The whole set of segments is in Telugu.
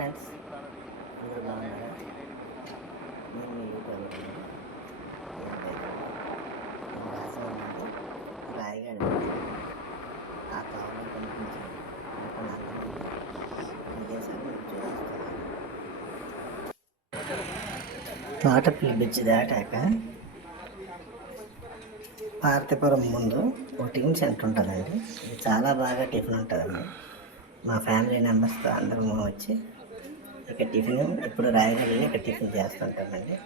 ఫ్రెండ్స్ అందరూ బాగున్నారా నేను మీ యూట్యూబ్ రాజమండ్రి రాయగాడు ఆ కావాలి కనిపించాను విదేశాలు చూస్తున్నాను తోటపల్లి బ్రిడ్జ్ దాటాక పార్తీపురం ముందు ఒక టిఫిన్ సెంటర్ ఉంటుందండి. ఇది చాలా బాగా టిఫిన్ ఉంటుందండి. మా ఫ్యామిలీ మెంబర్స్తో అందరం వచ్చి ఇక్కడ టిఫిన్ ఇప్పుడు రాయగలి ఇక్కడ టిఫిన్ చేస్తుంటామండి.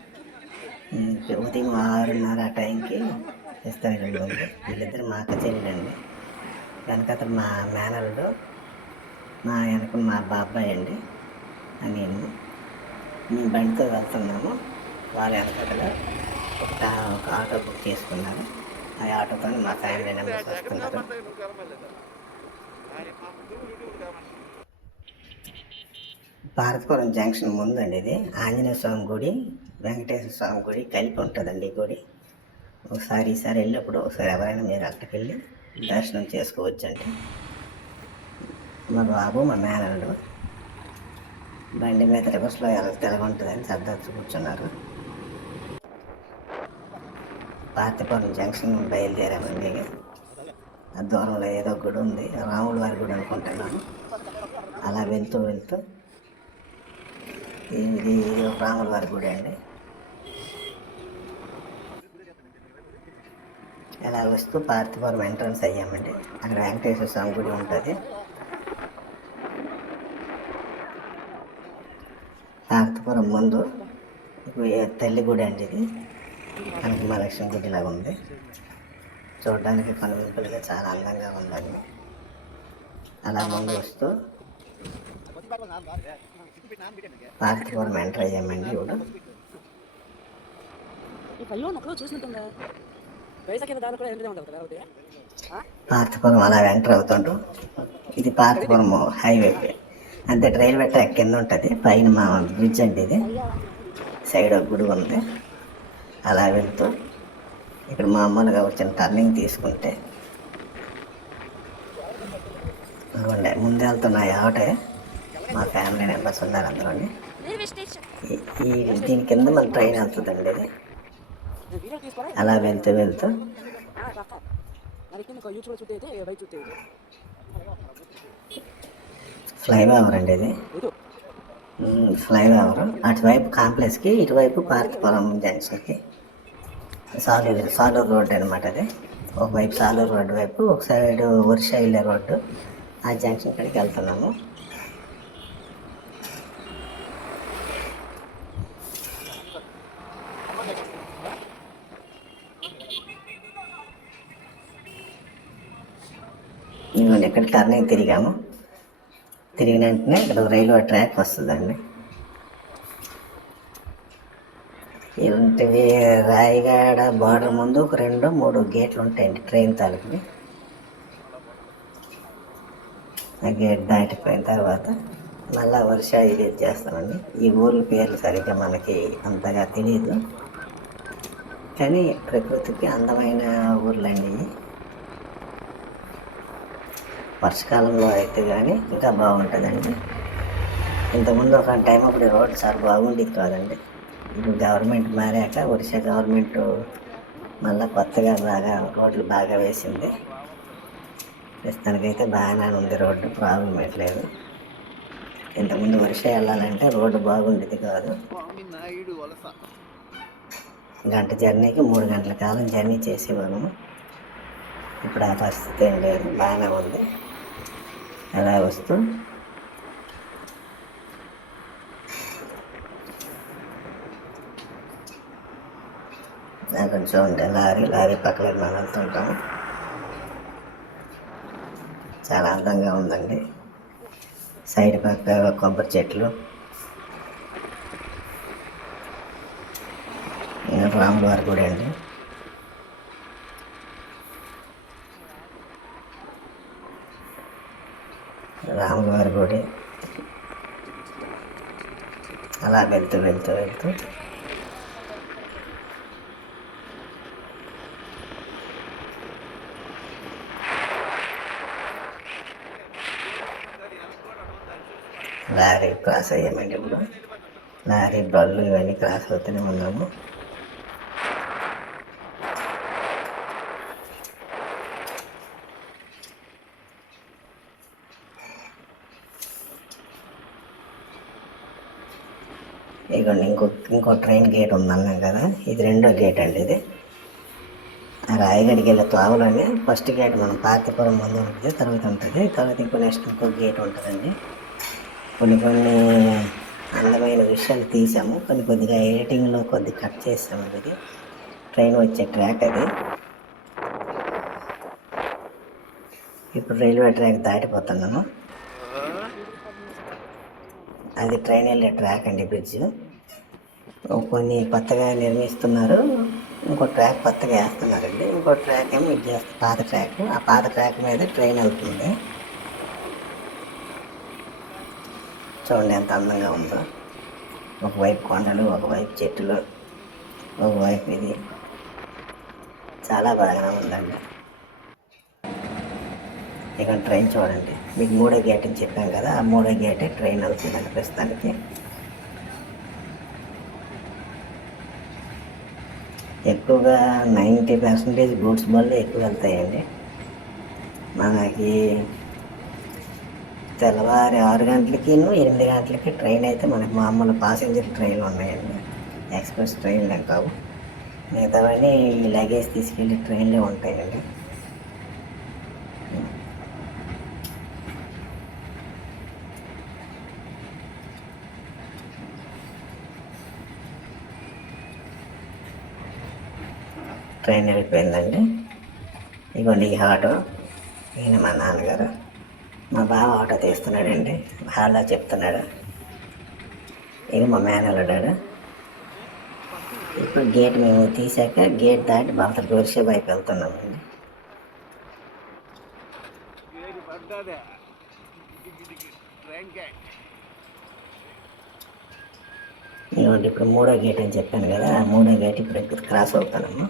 ఉదయం ఆరున్నర ఆ టైంకి ఇస్తాను ముందు వీళ్ళిద్దరు మా అక్క చెల్లెలండి వెనకతను మా మేనల్లుడు మా వెనక మా బాబాయ్ అండి నేను. మేము బండితో వెళ్తున్నాము. వాళ్ళ వెనకలో ఒక ఒక ఆటో బుక్ చేసుకున్నారు ఆ ఆటోతో మా ఫ్యామిలీ మెంబర్స్ వస్తున్నారు. భారతపురం జంక్షన్ ముందండి ఇది. ఆంజనేయ స్వామి గుడి వెంకటేశ్వర స్వామి గుడి కలిపి ఉంటుందండి ఈ గుడి. ఒకసారి ఈసారి వెళ్ళినప్పుడు ఒకసారి ఎవరైనా మీరు అక్కడికి వెళ్ళి దర్శనం చేసుకోవచ్చండి. మా బాబు మా మేనల్లుడు బండి మీద రివర్స్లో ఎలా తిరగుంటుందని సర్దార్చి కూర్చున్నారు పార్తీపురం జంక్షన్ బయలుదేరామండి ఆ దూరంలో ఏదో గుడి ఉంది. రాముల వారి గుడి అనుకుంటున్నాను. అలా వెళ్తూ వెళ్తూ ఇది ఇది రాముల వారి గుడి అండి. అలా వస్తూ పార్థిపురం ఎంట్రన్స్ అయ్యామండి. అక్కడ వెంకటేశ్వర స్వామి గుడి ఉంటుంది. పార్థిపురం ముందు ఇప్పుడు తల్లి గుడి అండి ఇది. కనకమహాలక్ష్మి గుడి లాగా ఉంది. చూడడానికి కనువింపులుగా చాలా అందంగా ఉందండి. అలా ముందు వస్తూ అయ్యామండి ఇప్పుడు దాని కూడా ఎంట్రీ ఒకటి. ఆ? పార్తీపురం అలా ఎంటర్ అవుతుంటూ ఇది పార్తీపురం హైవే అంతే రైల్వే ట్రాక్ కింద ఉంటుంది. పైన మా బ్రిడ్జ్ అండి ఇది. సైడ్ ఒక గుడి ఉంది. అలా వెళ్తూ ఇక్కడ మామూలుగా వచ్చిన టర్నింగ్ తీసుకుంటే. ముందు వెళ్తున్న ఈ ఆటో. మా ఫ్యామిలీ మెంబర్స్ ఉన్నారు అందులోని ఈ- దీని కింద మన ట్రైన్ వెళ్తుందండి ఇది. అలా వెళ్తూ వెళ్తూ. ఫ్లైఓవర్ అండి ఇది. ఫ్లైఓవర్. అటువైపు కాంప్లెక్స్కి ఇటువైపు పార్తీపురం జంక్షన్కి. సాలూరు సాలూరు రోడ్ అనమాట అది. ఒకవైపు సాలూరు రోడ్డు వైపు ఒక సైడ్ వర్ష వెళ్ళే రోడ్డు. ఆ జంక్షన్ కాడికి వెళ్తున్నాము. ఇదిగోండి ఇక్కడ టర్నింగ్ తిరిగాము. తిరిగిన వెంటనే ఇక్కడ రైల్వే ట్రాక్ వస్తుందండి. ఇలాంటివి రాయగాడ బార్డర్ ముందు ఒక రెండు మూడు గేట్లు ఉంటాయండి ట్రైన్ తాలూకుని ఆ గేట్ దాటిపోయిన తర్వాత మళ్ళా వర్ష ఇది చేస్తామండి. ఈ ఊర్ల పేర్లు సరిగ్గా మనకి అంతగా తెలియదు కానీ ప్రకృతికి అందమైన ఊర్లండి ఇవి. వర్షకాలంలో అయితే కానీ ఇంకా బాగుంటుందండి. ఇంతకుముందు ఒక టైం అప్పుడు రోడ్ చాలా బాగుండేది కాదండి. ఇప్పుడు గవర్నమెంట్ మారాక ఒరిస్సా గవర్నమెంట్ మళ్ళీ కొత్తగా బాగా రోడ్లు బాగా వేసింది. ప్రస్తుతానికైతే బాగానే ఉంది రోడ్డు ప్రాబ్లం పెట్టలేదు ఇంతకుముందు వర్ష వెళ్ళాలంటే రోడ్డు బాగుండేది కాదు. గంట జర్నీకి మూడు గంటల కాలం జర్నీ చేసేవాళ్ళము. ఇప్పుడు ఆ పరిస్థితి ఏం లేదు బాగానే ఉంది. అలా వస్తూ? కొంచెం ఉంటే లారీ లారీ పక్కన మనం చాలా అందంగా ఉందండి. సైడ్ పక్క కొబ్బరి చెట్లు. ఇంకా గుడి అండి. రాముల వారి గుడి. అలా వెళ్తూ వెళ్తూ వెళ్తూ. లారీ క్రాస్ అయ్యామండి ఇప్పుడు. లారీ బళ్ళు ఇవన్నీ క్రాస్ అవుతూనే ఉన్నాము. ఇదిగోండి ఇంకో ఇంకో ట్రైన్ గేట్ ఉందన్నాం కదా ఇది రెండో గేట్ అండి ఇది. రాయగడికి వెళ్ళే త్వావలోనే ఫస్ట్ గేట్ మనం పాతిపురం ముందు ఉంటుంది తర్వాత ఉంటుంది తర్వాత ఇంకో నెక్స్ట్ ఇంకో గేట్ ఉంటుందండి. కొన్ని కొన్ని అందమైన విషయాలు తీసాము కొన్ని కొద్దిగా ఎడిటింగ్లో కొద్ది కట్ చేసాము ఇది. ట్రైన్ వచ్చే ట్రాక్ అది. ఇప్పుడు రైల్వే ట్రాక్ దాటిపోతున్నాము. అది ట్రైన్ వెళ్ళే ట్రాక్ అండి బ్రిడ్జ్. కొన్ని కొత్తగా నిర్మిస్తున్నారు. ఇంకో ట్రాక్ కొత్తగా వేస్తున్నారండి. ఇంకో ట్రాక్ ఏమో ఇది చేస్తారు పాత ట్రాక్. ఆ పాత ట్రాక్ మీద ట్రైన్ వెళ్తుంది. చూడండి ఎంత అందంగా ఉందో. ఒకవైపు కొండలు ఒకవైపు చెట్లు ఒకవైపు ఇది. చాలా బాగానే ఉందండి. ఇక ట్రైన్ చూడండి. మీకు మూడో గేట్ అని చెప్పాం కదా ఆ మూడో గేటే ట్రైన్ వెళ్తుందండి ప్రస్తుతానికి ఎక్కువగా నైంటీ పర్సెంటేజ్ గూడ్స్ బళ్ళు ఎక్కువ వెళ్తాయండి. మనకి తెల్లవారి ఆరు గంటలకి ఎనిమిది గంటలకి ట్రైన్ అయితే మనకి మామూలు పాసెంజర్ ట్రైన్లు ఉన్నాయండి. ఎక్స్ప్రెస్ ట్రైన్లు కావు. మిగతావన్నీ ఈ లగేజ్ తీసుకెళ్ళి ట్రైన్లే ఉంటాయండి. ట్రైన్ వెళ్ళిపోయిందండి. ఇగోండి ఈ ఆటో. ఈయన మా నాన్నగారు. మా బావ ఆటో తీస్తున్నాడండి. హాల్లో చెప్తున్నాడు. ఇది మా మేనల్లుడాడు ఇప్పుడు గేట్ మేము తీసాక గేట్ దాటి బాగా గోరిషే వైపు వెళ్తున్నామండి. ఇదిగోండి ఇప్పుడు మూడో గేట్ అని చెప్పాను కదా ఆ మూడో గేట్ ఇప్పుడు క్రాస్ అవుతానమ్మా.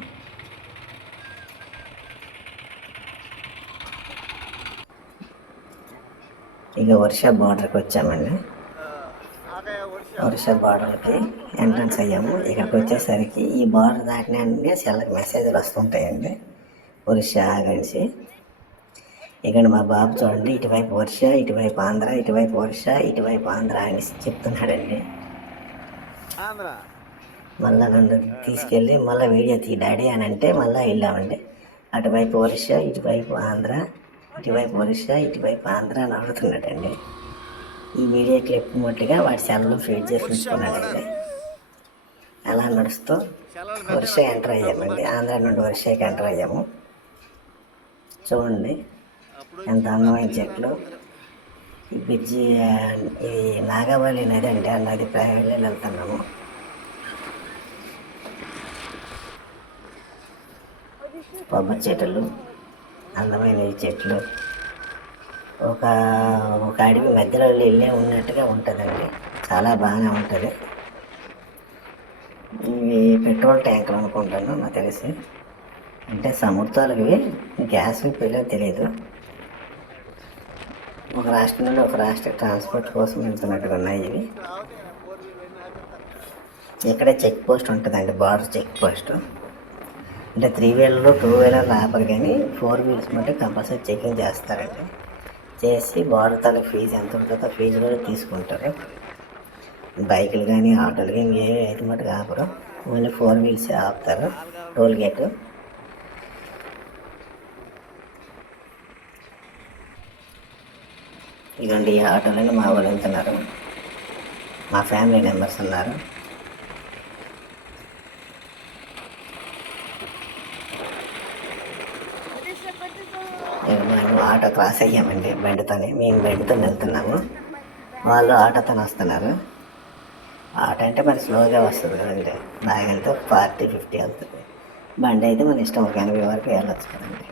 ఇక వర్ష బార్డర్కి వచ్చామండి. వర్ష బార్డర్కి ఎంట్రన్స్ అయ్యాము. ఇక్కడికి వచ్చేసరికి ఈ బార్డర్ దాటినా సెల్లకు మెసేజ్లు వస్తుంటాయండి. వర్ష ఆగనిసి ఇక్కడ మా బాబు చూడండి ఇటువైపు వర్ష ఇటువైపు ఆంధ్ర ఇటువైపు వర్ష ఇటువైపు ఆంధ్ర అని చెప్తున్నాడండి. మళ్ళా నన్ను తీసుకెళ్ళి మళ్ళీ వీడియో తీ డాడీ అని అంటే మళ్ళీ వెళ్ళామండి. అటువైపు ఒరిస్సా ఇటువైపు ఆంధ్ర ఇటువైపు ఒరిస్సా ఇటువైపు ఆంధ్ర అని అడుగుతున్నాడండి. ఈ వీడియో క్లిప్ మట్టుగా వాడి సెల్లో ఫీడ్ చేసి ఉంచుకున్నాడండి. అలా నడుస్తూ ఒరిస్సా ఎంటర్ అయ్యామండి. ఆంధ్ర నుండి ఒరిస్సాకి ఎంటర్ అయ్యాము. చూడండి ఎంత అందమైన చెట్లు. ఈ బ్రిడ్జి ఈ నాగావళి నది అండి. ఆ నది ప్రయాణాలు వెళ్తున్నాము. కొబ్బరి చెట్లు అందమైన ఈ చెట్లు. ఒక ఒక అడవి మధ్యలో వెళ్ళే ఉన్నట్టుగా ఉంటుందండి. చాలా బాగానే ఉంటుంది. ఇవి పెట్రోల్ ట్యాంకులు అనుకుంటాను నాకు తెలిసి. అంటే సముద్రాలు ఇవి గ్యాస్ పిల్లలు తెలియదు ఒక రాష్ట్రం నుండి ఒక రాష్ట్ర ట్రాన్స్పోర్ట్ కోసం వెళ్తున్నట్టుగా ఉన్నాయి ఇవి. ఇక్కడే చెక్ పోస్ట్ ఉంటుందండి బార్డర్ చెక్ పోస్ట్. అంటే త్రీ వీలర్ టూ వీలర్ ఆపరు కానీ ఫోర్ వీలర్స్ మట్టి కంపల్సరీ చెకింగ్ చేస్తారండి. చేసి బార్డర్ ఫీజు ఎంత ఉంటుందో ఫీజు కూడా తీసుకుంటారు. బైకులు కానీ ఆటోలు కానీ ఏ అయితే మటుకు ఆపరు. ఓన్లీ ఫోర్ వీల్స్ ఆపుతారు. Toll gate. ఇదండి ఈ ఆటోలను మా వాళ్ళు వెళ్తున్నారు మా ఫ్యామిలీ మెంబర్స్ ఉన్నారు. మేము ఆటో క్రాస్ అయ్యామండి బండితోనే. మేము బండితో వెళ్తున్నాము. వాళ్ళు ఆటోతో వస్తున్నారు. ఆటో అంటే మరి స్లోగా వస్తుంది కదండి. బాగా వెళ్తే ఫార్టీ ఫిఫ్టీ వెళ్తుంది బండి అయితే మన ఇష్టం ఒక ఎనభై వరకు వెళ్ళొచ్చు కదండి.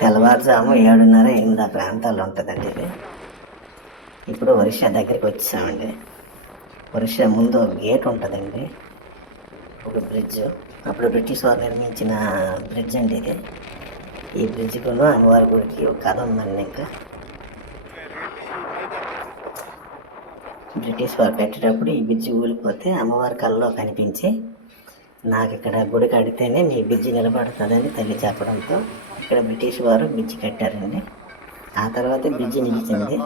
తెల్లవారుజాము ఏడున్నర ఎనిమిది ఆ ప్రాంతాల్లో ఉంటుందండి ఇది. ఇప్పుడు ఒరిస్సా దగ్గరికి వచ్చేసామండి ఒరిషా ముందు ఒక గేట్ ఉంటుందండి. ఒక బ్రిడ్జ్. అప్పుడు బ్రిటిష్ వారు నిర్మించిన బ్రిడ్జ్ అండి ఇది. ఈ బ్రిడ్జికును అమ్మవారి గుడికి ఒక కథ ఉందండి ఇంకా. బ్రిటిష్ వారు కట్టేటప్పుడు ఈ బ్రిడ్జి ఊలిపోతే అమ్మవారి కళ్ళలో కనిపించి నాకు ఇక్కడ గుడి కడితేనే మీ బ్రిడ్జ్ నిలబడుతుందని తల్లి చెప్పడంతో ఇక్కడ బ్రిటిష్ వారు బ్రిడ్జ్ కట్టారండి. ఆ తర్వాత బ్రిడ్జి నిలిచింది.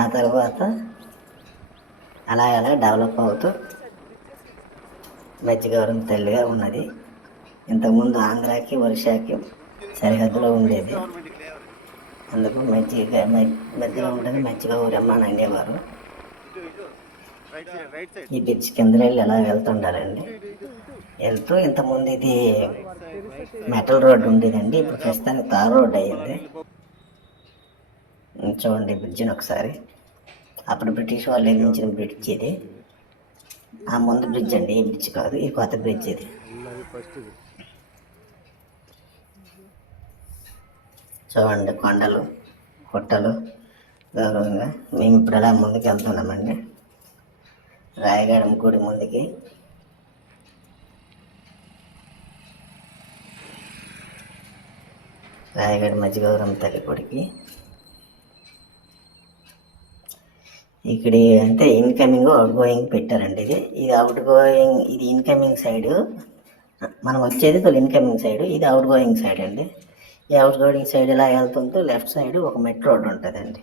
ఆ తర్వాత అలా అలా డెవలప్ అవుతూ మధ్యగౌరవం తల్లిగా ఉన్నది. ఇంతకుముందు ఆంధ్రాకి ఒరిషాకి సరిహద్దులో ఉండేది. అందుకు మధ్య మధ్యలో ఉంటుంది మధ్యగా ఊరమ్మ అని అనేవారు. ఈ బ్రిడ్జ్ కింద వెళ్ళి ఎలా వెళ్తుండారండి వెళ్తూ ఇంతకుముందు ఇది మెటల్ రోడ్ ఉండేదండి. ఇప్పుడు ప్రస్తుతానికి తార్ రోడ్డు అయ్యింది. చూడండి బ్రిడ్జ్ని బ్రిడ్జిని ఒకసారి. అప్పుడు బ్రిటిష్ వాళ్ళు నిర్మించిన బ్రిడ్జ్ ఇది. ఆ ముందు బ్రిడ్జ్ అండి. ఈ బ్రిడ్జ్ కాదు. ఈ కొత్త బ్రిడ్జ్ ఇది. చూడండి కొండలు గుట్టలు. గౌరవంగా మేము ఇప్పుడు అలా ముందుకు వెళ్తున్నామండి. రాయగడం గుడి ముందుకి. రాయగడ మధ్యగౌరవం తల్లి గుడికి. ఇక్కడ అంటే ఇన్కమింగ్ అవుట్ గోయింగ్ పెట్టారండి ఇది. ఇది అవుట్ గోయింగ్ ఇది ఇన్కమింగ్ సైడ్ మనం వచ్చేది తొలి ఇన్కమింగ్ సైడ్ ఇది అవుట్ గోయింగ్ సైడ్ అండి. ఈ అవుట్ గోయింగ్ సైడ్ ఇలా వెళ్తుంటూ లెఫ్ట్ సైడ్ ఒక మెట్ రోడ్ ఉంటుందండి.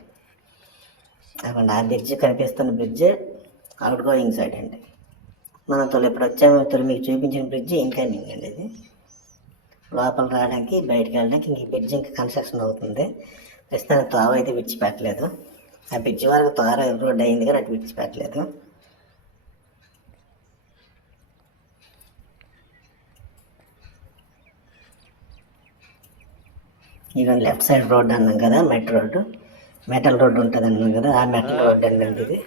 అక్కడ ఆ బ్రిడ్జ్ కనిపిస్తున్న బ్రిడ్జ్ అవుట్ గోయింగ్ సైడ్ అండి. మనం తొలి ఇప్పుడు వచ్చాము తొలి మీకు చూపించిన బ్రిడ్జ్ ఇన్కమింగ్ అండి ఇది. లోపల రావడానికి బయటకు వెళ్ళడానికి ఇంక ఈ బ్రిడ్జ్ ఇంకా కన్స్ట్రక్షన్ అవుతుంది. ప్రస్తుతానికి తావైతే అయితే విడిచిపెట్టలేదు. ఆ బ్రిడ్జ్ వరకు తోర రోడ్ అయింది కానీ అటు విడిచిపెట్టలేదు. ఇక లెఫ్ట్ సైడ్ రోడ్ అన్నాం కదా మెట్ రోడ్డు. మెటల్ రోడ్డు ఉంటుంది అన్నాం కదా ఆ మెటల్ రోడ్ అండి ఇది.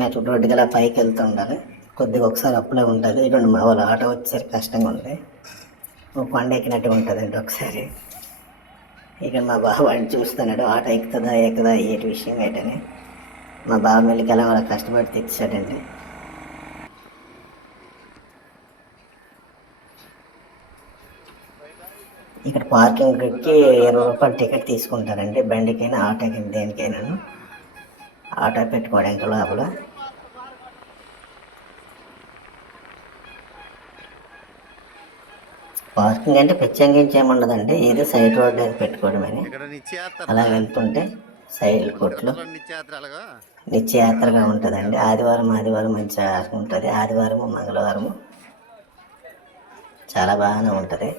మెటల్ రోడ్డుకి అలా పైకి వెళ్తూ ఉండాలి. కొద్దిగా ఒకసారి అప్పుడే ఉంటుంది ఇటువంటి మా వాళ్ళు ఆటో వచ్చేసరికి కష్టంగా ఉంది. ఓ కొండ ఎక్కినట్టు ఉంటుందండి ఒకసారి. ఇక మా బావ వాడిని చూస్తున్నాడు ఆటో ఎక్కుతుందా ఎక్కుదా ఏటి విషయం ఏంటని. మా బావ మెల్లికి ఎలా వాళ్ళ కష్టపడి తెచ్చాడండి ఇక్కడ పార్కింగ్కి ఇరవై రూపాయలు టికెట్ తీసుకుంటారండి బండికైనా ఆటోకి దేనికైనాను. ఆటో పెట్టుకోవడానికి లోపల. పార్కింగ్ అంటే ప్రత్యేకించి ఏముండదండి ఏదో సైడ్ రోడ్ పెట్టుకోవడమని. అలా వెళ్తుంటే సైడ్ కొట్లు నిత్యయాత్రగా ఉంటుందండి. ఆదివారం ఆదివారం మంచిగా ఉంటుంది. ఆదివారము మంగళవారము చాలా బాగానే ఉంటుంది.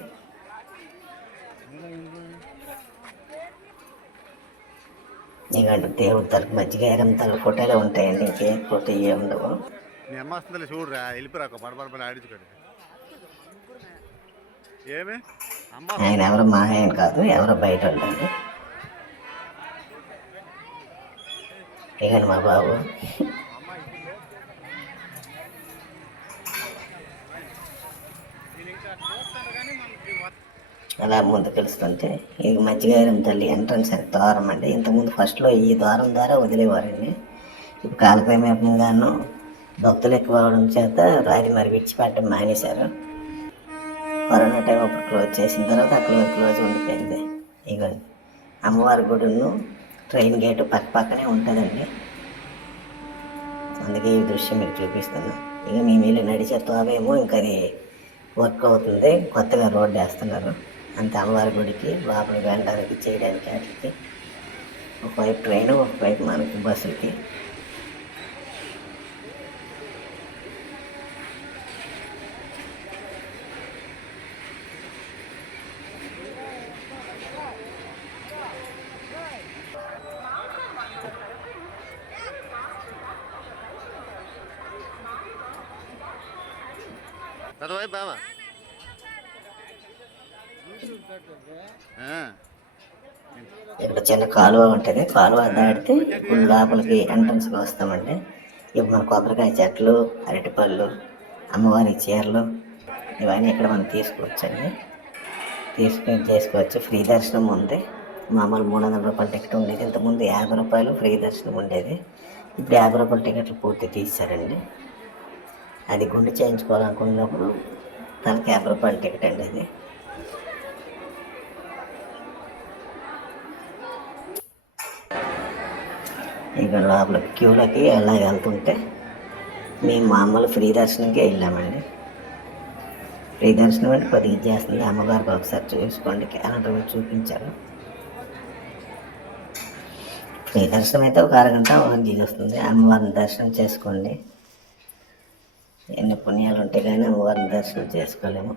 ఇలాంటి దేవుడి తలకు మజ్జిగ ఎరం తల ఫోటోలే ఉంటాయండి. ఇంకే ఫోటో ఏ ఉండవు చూడరా వెళ్ళిపోరాక ఆయన ఎవరో మా ఆయన కాదు ఎవరో బయట ఉండండి ఇగండి మా బాబు. అలా ముందుకు వెళ్తుంటే ఇది మధ్యగారం తల్లి ఎంట్రన్స్ అని ద్వారం అండి. ఇంతకుముందు ఫస్ట్లో ఈ ద్వారం ద్వారా వదిలేవారండి. ఇప్పుడు కాలక్రమేపంగాను భక్తులు ఎక్కువ అవడం చేత అది మరి విడిచిపెట్టడం మానేశారు. కరోనా టైం అప్పుడు క్లోజ్ చేసిన తర్వాత ఆ క్లోజ్ క్లోజ్ ఉండిపోయింది. ఇగోండి అమ్మవారి గుడిను ట్రైన్ గేటు పక్క పక్కనే ఉంటుందండి. అందుకే ఈ దృశ్యం మీకు చూపిస్తాను ఇక మేము వెళ్ళి నడిచే తోవేమో ఇంకా అది వర్క్ అవుతుంది. కొత్తగా రోడ్డు వేస్తున్నారు. అంత అమ్మవారి గుడికి లోపలికి వెళ్ళడానికి చేయడానికి వాటికి. ఒకవైపు ట్రైన్ ఒకవైపు మనకి బస్సులకి చదవై బావా ఆ. ఇక్కడ చిన్న కాలువ ఉంటుంది. కాలువ దాటితే ఇప్పుడు లోపలికి ఎంట్రన్స్కి వస్తామండి. ఇప్పుడు మన కొబ్బరికాయ చెట్లు అరటిపళ్ళు అమ్మవారి చీరలు ఇవన్నీ ఇక్కడ మనం తీసుకోవచ్చండి. తీసుకొని చేసుకోవచ్చు. ఫ్రీ దర్శనం ఉంది. మామూలు మూడు వందల రూపాయల టికెట్ ఉండేది. ఇంతకుముందు యాభై రూపాయలు ఫ్రీ దర్శనం ఉండేది. ఇప్పుడు యాభై రూపాయల టికెట్లు పూర్తి తీశారండి. అది గుండె చేయించుకోవాలనుకున్నప్పుడు తనకి యాభై రూపాయల టికెట్ అండి అది ఇక్కడ లోపల క్యూలోకి అలా వెళ్తుంటే మేము మామూలు ఫ్రీ దర్శనంకి వెళ్ళామండి. ఫ్రీ దర్శనం అంటే కొద్దిగా ఇచ్చేస్తుంది అమ్మగారికి ఒకసారి చూసుకోండి. క్యాలెండర్ చూపించారు. ఫ్రీ దర్శనం అయితే ఒక అరగంట ఒక వస్తుంది. అమ్మవారిని దర్శనం చేసుకోండి. ఎన్ని పుణ్యాలు ఉంటే కానీ అమ్మవారిని దర్శనం చేసుకోలేము.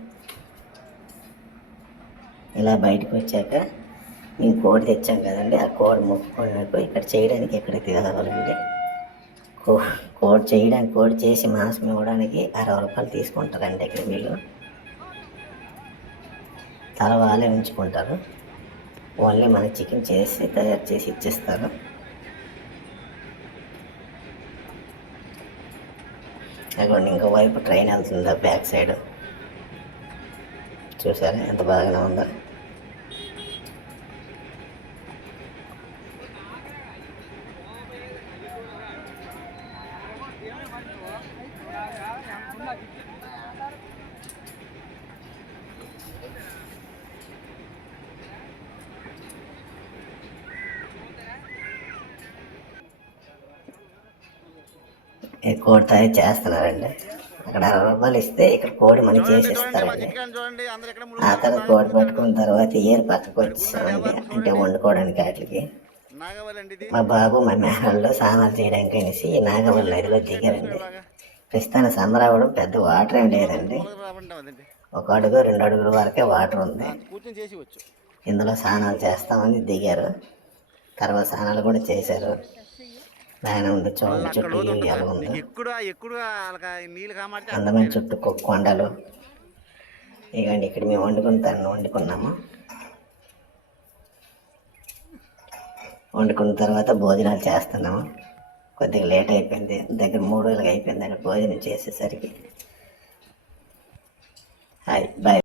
ఇలా బయటకు వచ్చాక మేము కోడి తెచ్చాం కదండి ఆ కోడి మొక్కుకొని ఇక్కడ చేయడానికి ఎక్కడికి వెళ్ళాలండి కో కోడి చేయడానికి కోడి చేసి మాంసం ఇవ్వడానికి అరవై రూపాయలు తీసుకుంటారండి ఇక్కడ వీళ్ళు. తల వాళ్ళే ఉంచుకుంటారు. ఓన్లీ మన చికెన్ చేసి తయారు చేసి ఇచ్చేస్తారు. అక్కడ ఇంకో వైపు ట్రైన్ వెళ్తుంది బ్యాక్ సైడ్? చూసారా? ఎంత బాగానే ఉందో? ఈ కోడి తయారు చేస్తున్నారండి. అక్కడ అరవై రూపాయలు ఇస్తే ఇక్కడ కోడి మనకి చేసి ఇస్తారండి ఆ తర్వాత కోడి పట్టుకున్న తర్వాత ఏరు పక్కకు వచ్చేసామండి. అంటే వండుకోవడానికి వాటికి. ఇది. మా బాబు మా మేనల్లో స్నానాలు చేయడానికి అనేసి నాగవల్లి నదిలో దిగారండి. ప్రస్తుతానికి సమ్మర్ అవ్వడం పెద్ద వాటర్ ఏం లేదండి. ఒక అడుగు రెండు అడుగుల వరకే వాటర్ ఉంది. ఇందులో స్నానాలు చేస్తామని దిగారు. తర్వాత స్నానాలు కూడా చేశారు. బాగానే ఉంది చూడండి చుట్టూ ఎలా ఉంది. అందమైన చుట్టూ కొండలు. ఇకండి ఇక్కడ మేము వండుకున్న తను వండుకున్నాము. వండుకున్న తర్వాత భోజనాలు చేస్తున్నాము. కొద్దిగా లేట్ అయిపోయింది దగ్గర మూడు వేలకు అయిపోయింది అక్కడ భోజనం చేసేసరికి. Hi bye.